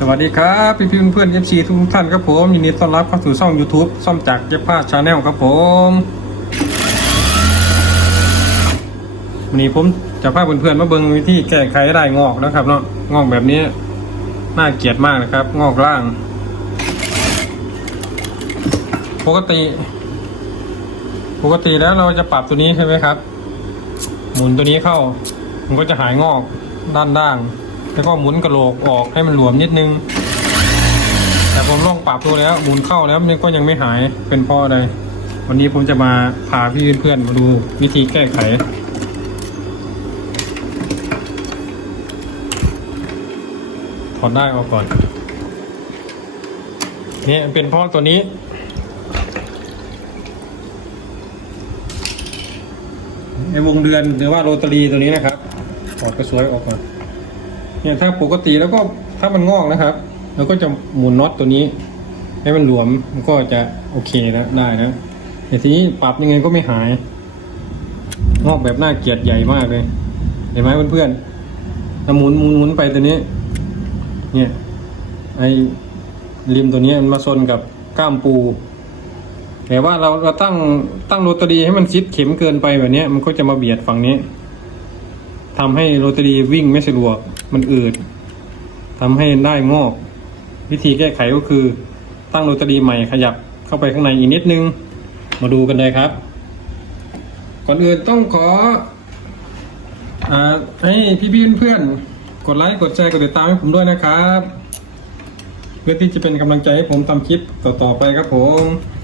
สวัสดีครับพี่พี่เพื่อนเอฟซีทุกท่านครับผมยินดีต้อนรับเข้าสู่ช่อง YouTube ซ่อมจากเย็บผ้าชาแนลครับผมวันนี้ผมจะพาเพื่อนๆมาเบิ่งวิธีแก้ไขได้งอกนะครับเนาะงอกแบบนี้น่าเกลียดมากนะครับ งอกล่าง ปกติ ปกติแล้วเราจะปรับตัวนี้ใช่ไหมครับ หมุนตัวนี้เข้า มันก็จะหายงอกด้านล่าง แล้วก็หมุนกระโหลกออกให้มันหลวมนิดนึง แต่ผมลองปรับดูแล้วหมุนเข้าแล้วมันก็ยังไม่หายเป็นเพราะอะไรวันนี้ผมจะมาพาพี่เพื่อนมาดูวิธีแก้ไขถอดได้ออกก่อนนี่เป็นเพราะตัวนี้ในวงเดือนหรือว่าโรตารีตัวนี้นะครับถอดกระสวยออกก่อน เนี่ยถ้าปกติแล้วก็ถ้ามันงอกนะครับเราก็จะหมุนน็อตตัวนี้ ให้มันหลวมมันก็จะโอเคนะได้นะแต่ทีนี้ปรับยังไงก็ไม่หาย งอกแบบน่าเกลียดใหญ่มากเลย เห็นไหมเพื่อนๆถ้าหมุนหมุนหมุนไปตัวนี้ เนี่ยไอ้ริมตัวนี้มันมาซนกับก้ามปูแต่ว่าเราเราตั้งตั้งโรตารีให้มันซิดเข็มเกินไปแบบนี้มันก็จะมาเบียดฝั่งนี้ ทำให้โรตารีวิ่งไม่สะดวกมันอืดทำให้ได้งอก วิธีแก้ไขก็คือ ตั้งโรตารีใหม่ขยับเข้าไปข้างในอีกนิดนึง มาดูกันเลยครับ ก่อนอื่นต้องขออให้พี่ๆเพื่อนๆกดไลค์กดแชร์กดติดตามให้ผมด้วยนะครับเพื่อที่จะเป็นกำลังใจให้ผมทำคลิปต่อๆไปครับผม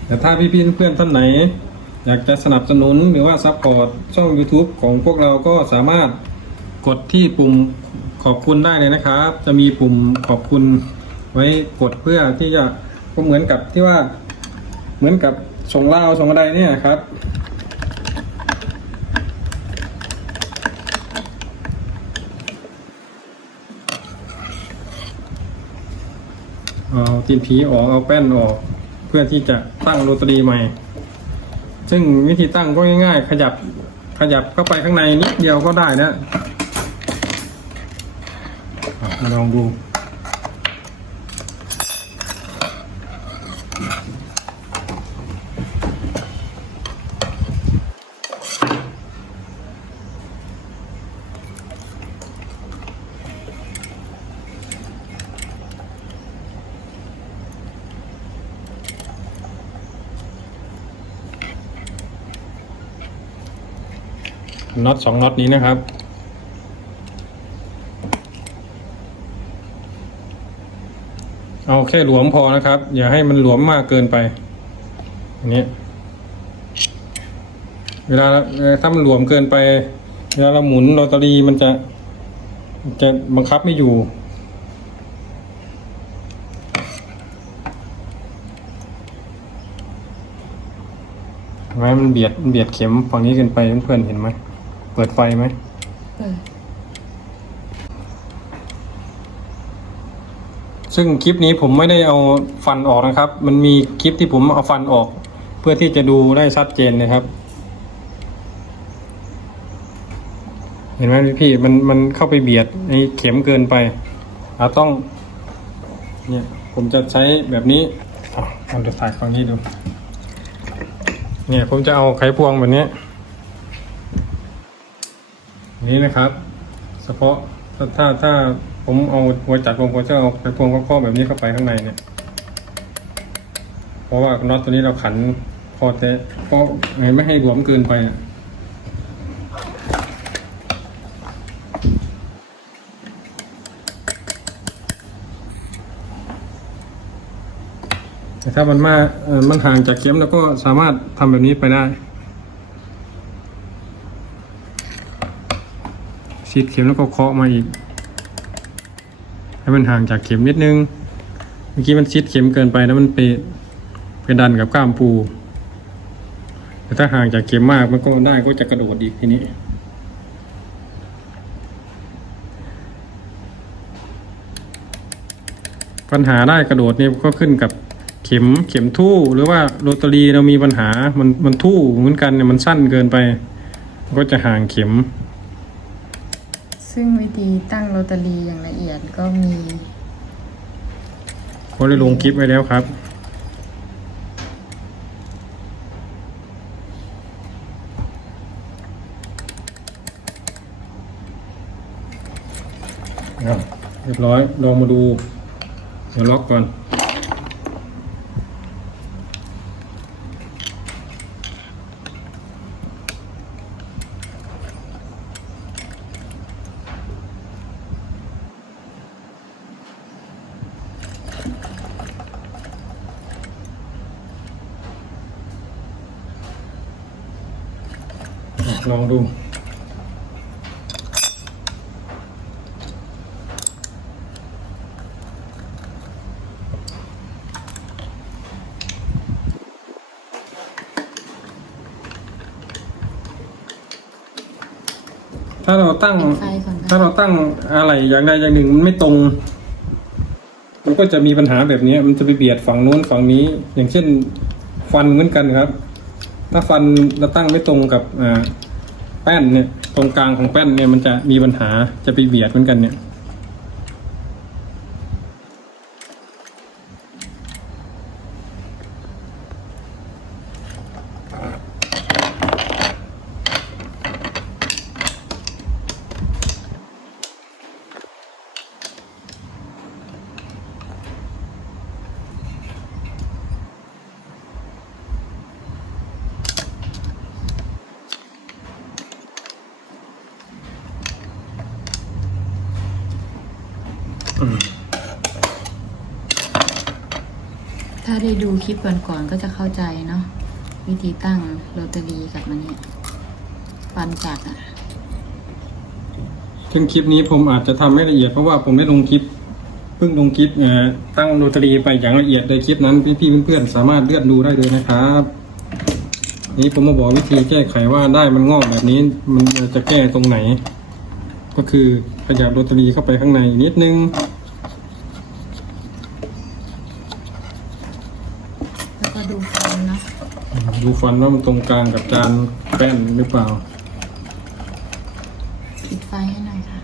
แต่ถ้าพี่ๆเพื่อนๆท่านไหน อยากจะสนับสนุนหรือว่าซัพพอร์ตช่อง YouTube ของพวกเราก็สามารถ กดที่ปุ่มขอบคุณได้เลยนะครับ จะมีปุ่มขอบคุณไว้กดเพื่อที่จะก็เหมือนกับที่ว่าเหมือนกับส่งเล่าส่งอะไรเนี่ยครับ เอาตีนผีออกเอาแป้นออก เพื่อที่จะตั้งโรตารีใหม่ ซึ่งวิธีตั้งก็ง่ายๆ ขยับขยับเข้าไปข้างในนิดเดียวก็ได้นะอะมา ลองดูน็อตสองน็อตนี้นะครับ เอา แค่หลวมพอนะครับ อย่าให้มันหลวมมากเกินไปอันนี้เวลาถ้ามันหลวมเกินไป เวลาเราหมุนโรตารีมันจะ จะบังคับไม่อยู่เห็นไหมมันเบียดมันเบียดเข็มฝั่งนี้เกินไปเพื่อนๆเห็นไหม เปิดไฟไหมเปิด ซึ่งคลิปนี้ผมไม่ได้เอาฟันออกนะครับ มันมีคลิปที่ผมเอาฟันออก เพื่อที่จะดูได้ชัดเจนนะครับ เห็นไหมพี่มันมันเข้าไปเบียดไอ้เข็มเกินไปเราต้อง เนี่ยผมจะใช้แบบนี้อะลองจะถ่ายฝั่งนี้ดู เนี่ยผมจะเอาไขควงแบบนี้นนี้นะครับ เฉพาะ ถ้าถ้าถ้าผมเอาหัวจักรผมจะเอาไขควงข้อแบบนี้เข้าไปข้างในเนี่ย เพราะว่าน็อตตัวนี้เราขันพอแต่เพราะไม่ให้หลวมเกินไปอะแต่ถ้ามันมาเอ่อมันห่างจากเข็มแล้วก็สามารถทำแบบนี้ไปได้ ฉีดเข็มแล้วก็เคาะมาอีก ให้มันห่างจากเข็มนิดนึง เมื่อกี้มันชิดเข็มเกินไปแล้วมันไปไปดันกับก้ามปู แต่ถ้าห่างจากเข็มมากมันก็ได้ก็จะกระโดดอีกทีนี้ปัญหาได้กระโดดนี่ก็ขึ้นกับเข็มเข็มทู่หรือว่าโรตารีเรามีปัญหามันมันทู่เหมือนกันเนี่ยมันสั้นเกินไป ก็จะห่างเข็ม ซึ่งวิธีตั้งโรตารีอย่างละเอียดก็มีราได้ลงคลิปไว้แล้วครับเรียบร้อยลองมาดูเดี๋ยวล็อกก่อน ลองดู ถ้าเราตั้งไฟก่อนถ้านะเราตั้งอะไรอย่างใดอย่างหนึ่งมันไม่ตรง มันก็จะมีปัญหาแบบนี้ มันจะไปเบียดฝั่งนู้นฝั่งนี้ อย่างเช่น ฟันเหมือนกันครับ ถ้าฟันเราตั้งไม่ตรงกับอ่า แป้นเนี่ยตรงกลางของแป้นเนี่ยมันจะมีปัญหาจะไปเบียดเหมือนกันเนี่ยาได้ดูคลิปก่อนๆก็จะเข้าใจเนาะวิธีตั้งโรตารีกับมันเนี่ยฟันจักรอะซึ่งคลิปนี้ผมอาจจะทำไม่ละเอียดเพราะว่าผมได้ลงคลิปเพิ่งลงคลิปเอ่อตั้งโรตารีไปอย่างละเอียดในคลิปนั้นพี่ๆเพื่อนๆสามารถเลือนดูได้เลยนะครับ นี้ผมมาบอกวิธีแก้ไขว่าได้มันงอกแบบนี้ มันจะแก้ตรงไหน ก็คือขยับโรตารีเข้าไปข้างในนิดนึง แล้วก็ดูฟันเนาะ ดูฟันว่ามันตรงกลางกับจานแป้นหรือเปล่า ปิดไฟให้หน่อยค่ะ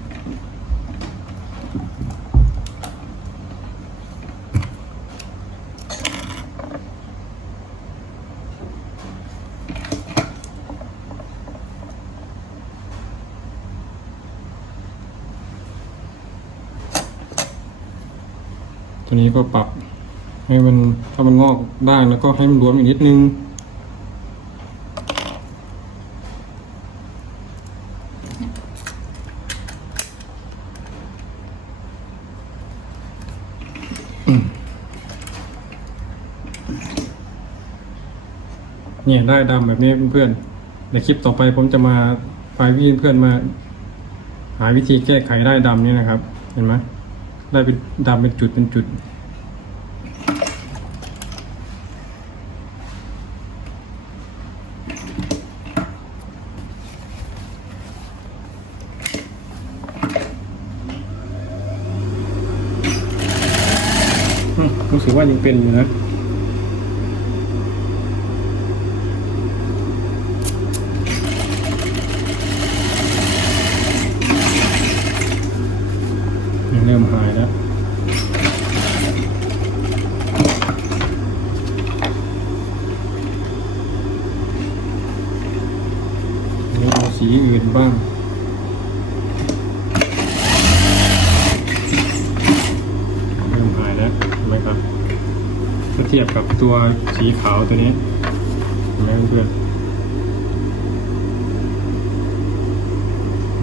ตัวนี้ก็ปรับให้มันถ้ามันงอกได้แล้วก็ให้มันรวมอีกนิดนึง เนี่ยได้ดำแบบนี้เพื่อนๆในคลิปต่อไปผมจะมาพาพี่เพื่อนมา หาวิธีแก้ไขได้ดำนี่นะครับ เห็นไหมได้เป็นดำเป็นจุดเป็นจุด อืม รู้สึกว่ายังเป็นอยู่นะเริ่มหายแล้ว นี่เอาสีอื่นบ้าง เริ่มหายแล้วเห็นไหมครับ ถ้าเทียบกับตัวสีขาวตัวนี้เห็นไหมเพื่อน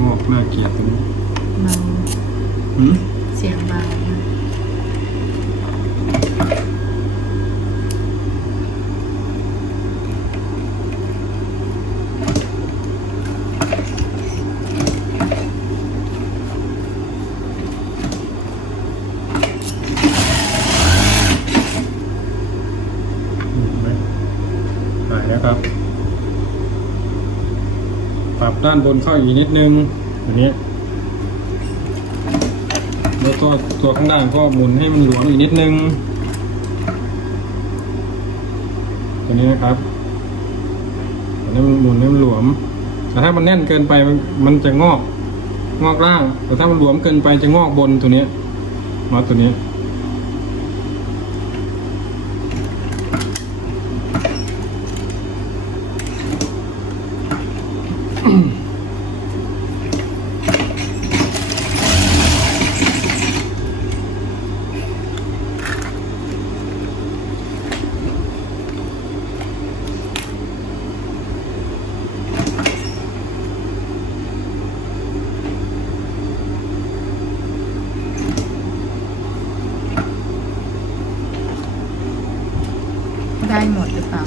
งอกน่าเกลียดตัวนี้เบาหืม เสียงเบานะ เห็นไหมหายแล้วครับ ปรับ ด้านบนเข้าอีกนิดนึงตัวนี้แล้วตัวตัวข้างล่างก็หมุนให้มันหลวมอีกนิดนึงตัวนี้นะครับตัวนี้มันหมุนให้มันหลวม แต่ถ้ามันแน่นเกินไปมันจะงอก งอกล่าง แต่ถ้ามันหลวมเกินไปจะงอกบนตัวนี้น็อตตัวนี้ ได้หมดหรือเปล่า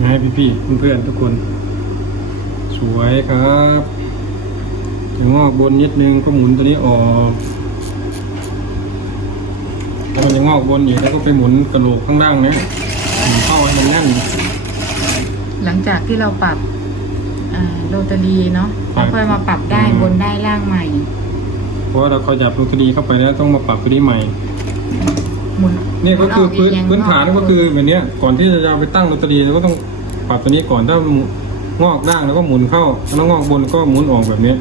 ไงพี่พี่ๆเพื่อนๆทุกคน สวยครับจะงอกบนนิดนึงก็หมุนตัวนี้ออกถ้ามันจะงอกบนอีกแล้วก็ไปหมุนกระโหลกข้างล่างนะ หมุนเข้าให้มันแน่น หลังจากที่เราปรับอ่าโรตารีเนาะครับแล้วค่อยมาปรับได้อืมบนได้ล่างใหม่ เพราะว่าเราขยับลูกคดีเข้าไปแล้วต้องมาปรับตัวนี้ใหม่ หมุนนี่ก็คือหมุพื้นกกยังพื้นฐานงก็คือแบบเนี้ยก่อนที่จะเอาไปตั้งโรตารีเราก็ต้องปรับตัวนี้ก่อนถ้ามันงอกด้างแล้วก็หมุนเข้าแล้วงอกบนก็หมุนออกแบบเนี้ย